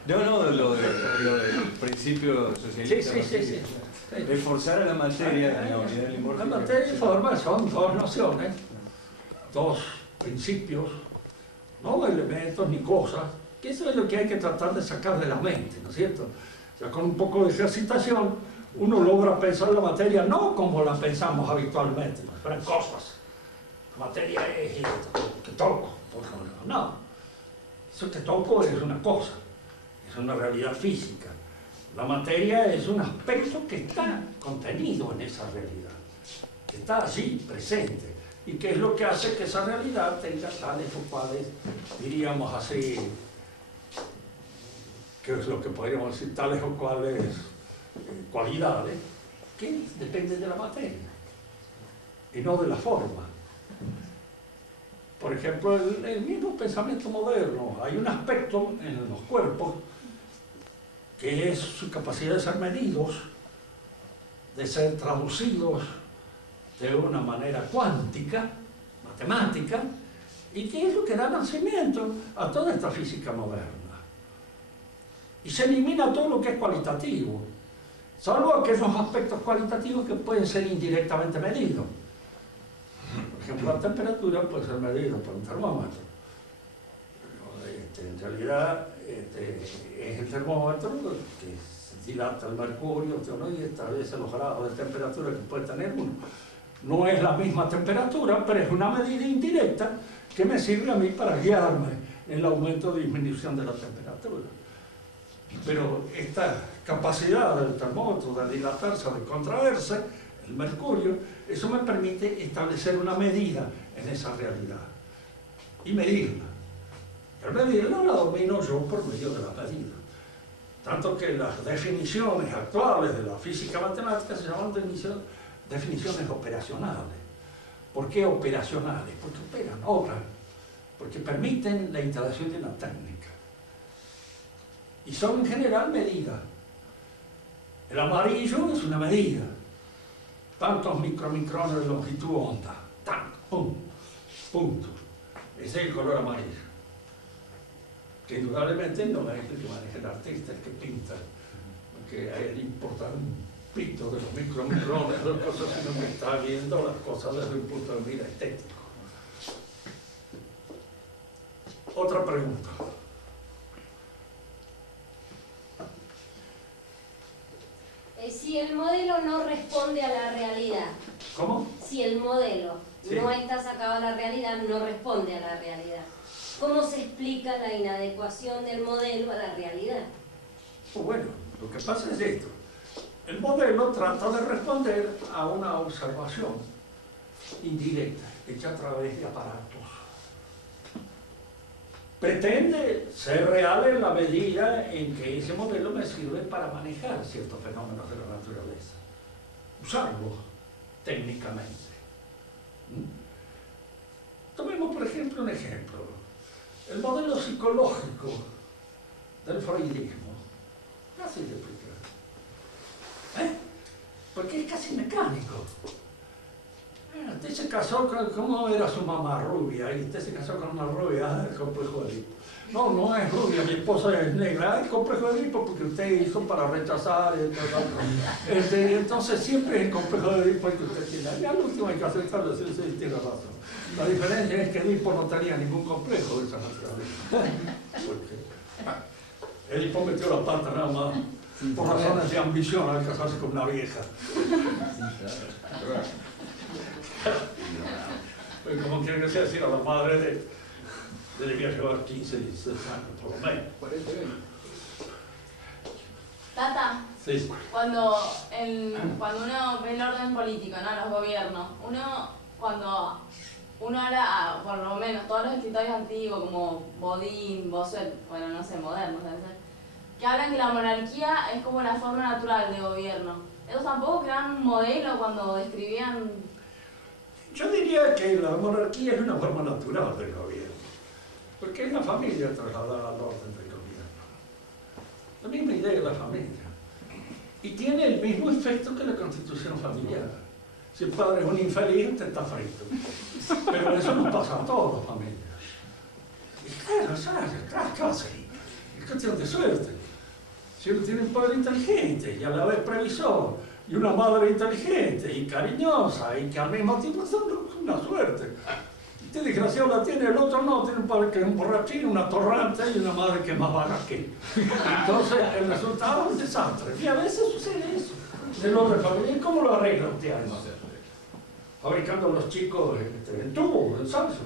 No, lo del principio socialista. Sí. Es forzar a la materia en la unidad limórfica. La materia y forma son dos nociones, dos principios, no elementos ni cosas, que eso es lo que hay que tratar de sacar de la mente, ¿no es cierto? O sea, con un poco de ejercitación uno logra pensar la materia no como la pensamos habitualmente, pero en cosas. La materia es esto, que toco, por ejemplo. No, eso que toco es una cosa, es una realidad física. La materia es un aspecto que está contenido en esa realidad, que está allí, presente, y que es lo que hace que esa realidad tenga tales o cuales, diríamos así, que es lo que podríamos decir, tales o cuales cualidades, que dependen de la materia, y no de la forma. Por ejemplo, el mismo pensamiento moderno, hay un aspecto en los cuerpos que es su capacidad de ser medidos, de ser traducidos de una manera cuántica, matemática, y que es lo que da nacimiento a toda esta física moderna. Y se elimina todo lo que es cualitativo, salvo aquellos aspectos cualitativos que pueden ser indirectamente medidos. Por ejemplo, la temperatura puede ser medida por un termómetro. En realidad es el termómetro que dilata el mercurio, ¿no? Y establece los grados de temperatura que puede tener uno. No es la misma temperatura, pero es una medida indirecta que me sirve a mí para guiarme en el aumento o disminución de la temperatura. Pero esta capacidad del termómetro de dilatarse o de contraerse, el mercurio, eso me permite establecer una medida en esa realidad y medirla. El medirla la domino yo por medio de la medida. Tanto que las definiciones actuales de la física matemática se llaman definiciones operacionales. ¿Por qué operacionales? Porque operan, obran, porque permiten la instalación de una técnica. Y son en general medidas. El amarillo es una medida. Tantos micromicrones de longitud onda. Tanto, pum, punto. Ese es el color amarillo. Que indudablemente no es el que maneja el artista, el que pinta. Porque a él importa un pito de los micromicrones, sino que está viendo las cosas desde un punto de vista estético. Otra pregunta. Si el modelo no responde a la realidad. ¿Cómo? Si el modelo sí. no está sacado a la realidad, no responde a la realidad. ¿Cómo se explica la inadecuación del modelo a la realidad? Pues bueno, lo que pasa es esto. El modelo trata de responder a una observación indirecta, hecha a través de aparatos. Pretende ser real en la medida en que ese modelo me sirve para manejar ciertos fenómenos de la naturaleza. Usarlos técnicamente. Tomemos, por ejemplo, un ejemplo. El modelo psicológico del freudismo. Fácil de explicar. Porque es casi mecánico. Usted se casó con, ¿cómo era su mamá? Rubia, y usted se casó con una rubia, el complejo de Edipo. No, no es rubia, mi esposa es negra, el complejo de Edipo porque usted hizo para rechazar, entonces siempre es el complejo de Edipo el que usted tiene. Y al último hay que aceptarlo, sí, tiene razón. La diferencia es que Edipo no tenía ningún complejo de esa naturaleza. Porque Edipo metió la pata nada más por razones de ambición al casarse con una vieja. Pues como quieren que sea, decir a la madre debía llevar 15, 16 años, por lo menos. Tata, Sí. cuando uno ve el orden político, ¿no? Los gobiernos, cuando uno habla, por lo menos todos los escritores antiguos como Bodin, Bossuet, bueno, no sé, modernos, que hablan que la monarquía es como la forma natural de gobierno. Ellos tampoco crearon un modelo cuando describían... Yo diría que la monarquía es una forma natural del gobierno, porque es la familia trasladada al orden del gobierno. La misma idea de la familia. Y tiene el mismo efecto que la constitución familiar. Si el padre es un infeliz, usted está frito. Pero eso nos pasa a todas las familias. Y claro, ¿sabes? ¿Qué va a hacer? Es cuestión de suerte. Si uno tiene un padre inteligente y a la vez previsor, y una madre inteligente y cariñosa, y que al mismo tiempo es una suerte. Este desgraciado la tiene, el otro no, tiene un padre que es un borrachín, una torrante y una madre que es más vaga que él. Entonces el resultado es un desastre. Y a veces sucede eso. El orden familiar, ¿cómo lo arregla usted ahí? Fabricando a los chicos en tubo, en salso.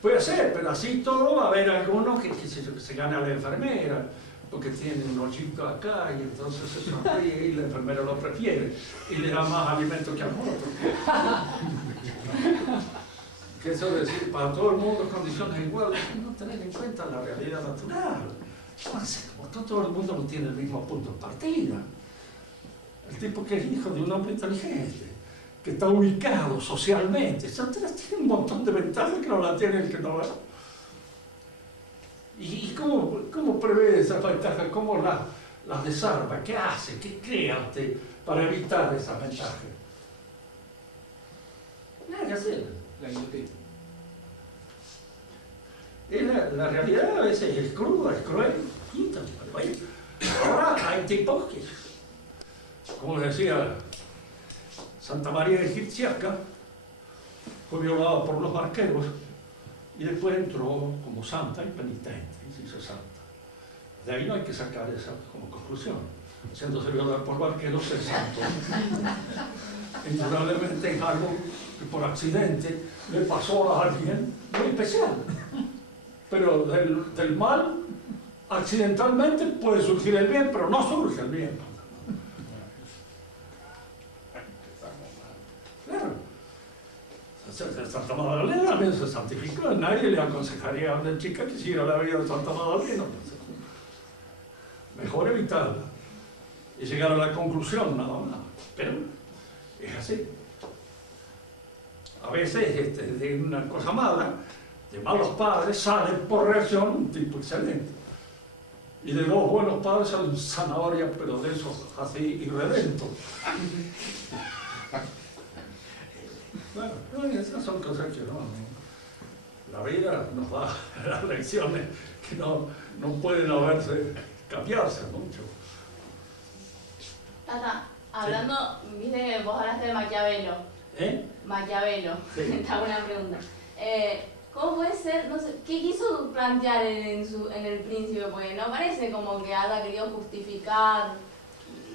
Puede ser, pero así todo va a haber algunos que se gana la enfermera, porque tiene un hoyito acá y entonces se sonríe y la enfermera lo prefiere y le da más alimento que al otro. Que eso es decir, para todo el mundo condiciones iguales, no tener en cuenta la realidad natural. Como todo el mundo no tiene el mismo punto de partida. El tipo que es hijo de un hombre inteligente, que está ubicado socialmente, tiene un montón de ventajas que no la tiene el que no la... ¿Y cómo prevé esas ventajas? ¿Cómo las desarma? ¿Qué hace? ¿Qué crea usted para evitar esas ventajas? Nada que hacer. La realidad a veces es cruda, es cruel. Ahora hay tipos que, como decía Santa María Egipciaca, fue violada por los barqueros y después entró como santa y penitente y se hizo santa. De ahí no hay que sacar esa como conclusión. Haciéndose violar por barqueros es santo. Indudablemente es algo que por accidente le pasó a alguien muy especial. Pero del mal, accidentalmente puede surgir el bien, pero no surge el bien. Claro. Santa Magdalena también se santificó, nadie le aconsejaría a una chica que siguiera la vida de Santa Magdalena. Mejor evitarla y llegar a la conclusión nada más. Pero es así. A veces de una cosa mala, de malos padres, sale por reacción un tipo excelente. Y de dos buenos padres salen zanahorias, pero de esos así irredentos. Bueno, esas son cosas que la vida nos da las lecciones que no pueden cambiarse mucho. Tata, hablando, viste, vos hablaste de Maquiavelo. Maquiavelo, Sí. te hago una pregunta. ¿Cómo puede ser, no sé, qué quiso plantear en El Príncipe? Porque no parece como que haya querido justificar,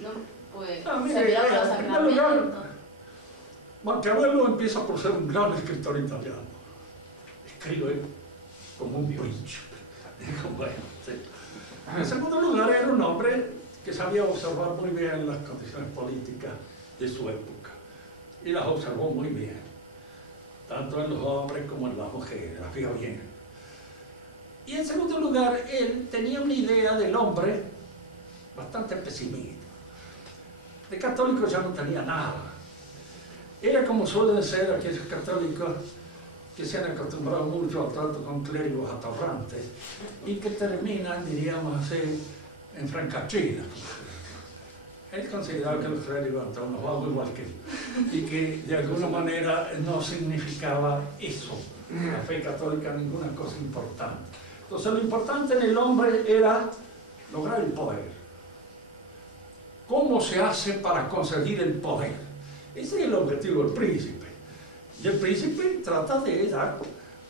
no, pues, se pidieron los sacramentos. Maquiavelo empieza por ser un gran escritor italiano. Escribe como un príncipe. Bueno, sí. En segundo lugar, era un hombre que sabía observar muy bien las condiciones políticas de su época. Y las observó muy bien, tanto en los hombres como en las mujeres, las vio bien. Y en segundo lugar, él tenía una idea del hombre bastante pesimista. De católico ya no tenía nada. Era como suelen ser aquellos católicos que se han acostumbrado mucho al trato con clérigos atorrantes y que terminan, diríamos así, en francachina. Él consideraba que los clérigos eran unos vagos igual que él y que de alguna manera no significaba eso, la fe católica, ninguna cosa importante. Entonces lo importante en el hombre era lograr el poder. ¿Cómo se hace para conseguir el poder? Ese es el objetivo del príncipe. Y el príncipe trata de dar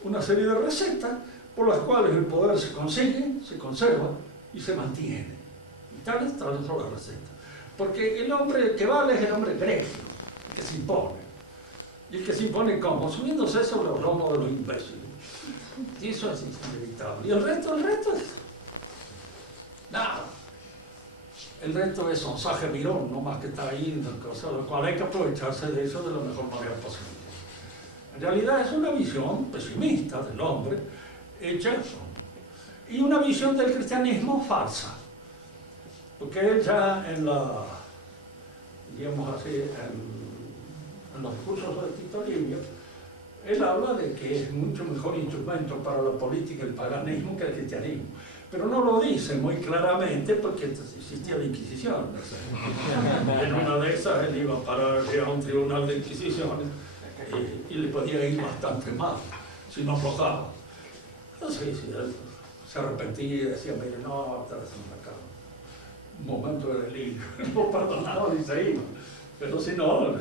una serie de recetas por las cuales el poder se consigue, se conserva y se mantiene. tal es la receta. Porque el hombre que vale es el hombre egregio, el que se impone. Y el que se impone, ¿cómo? Subiéndose sobre los lomos de los imbéciles. Y eso es inevitable. Y el resto es nada. El resto es sonsaje mirón, no más que está ahí, lo cual hay que aprovecharse de eso de la mejor manera posible. En realidad es una visión pesimista del hombre, hecha y una visión del cristianismo falsa. Porque él ya en la, digamos así, en los cursos de Tito Livio, él habla de que es mucho mejor instrumento para la política el paganismo que el cristianismo. Pero no lo dice muy claramente porque existía la Inquisición. En una de esas él iba a parar a un tribunal de Inquisiciones y le podía ir bastante mal si no aflojaba. Entonces, él se arrepentía y decía, mire, no, estás haciendo acá un momento de delirio. No perdonaba ni se iba. Pero si no,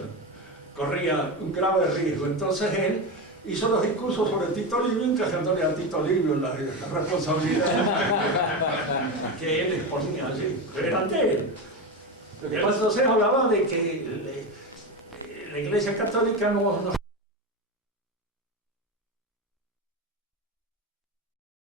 corría un grave riesgo. Entonces él hizo los discursos sobre Tito Livio, encajándole a Tito Livio la responsabilidad que él exponía allí, pero eran de él. Entonces hablaba de que la Iglesia Católica no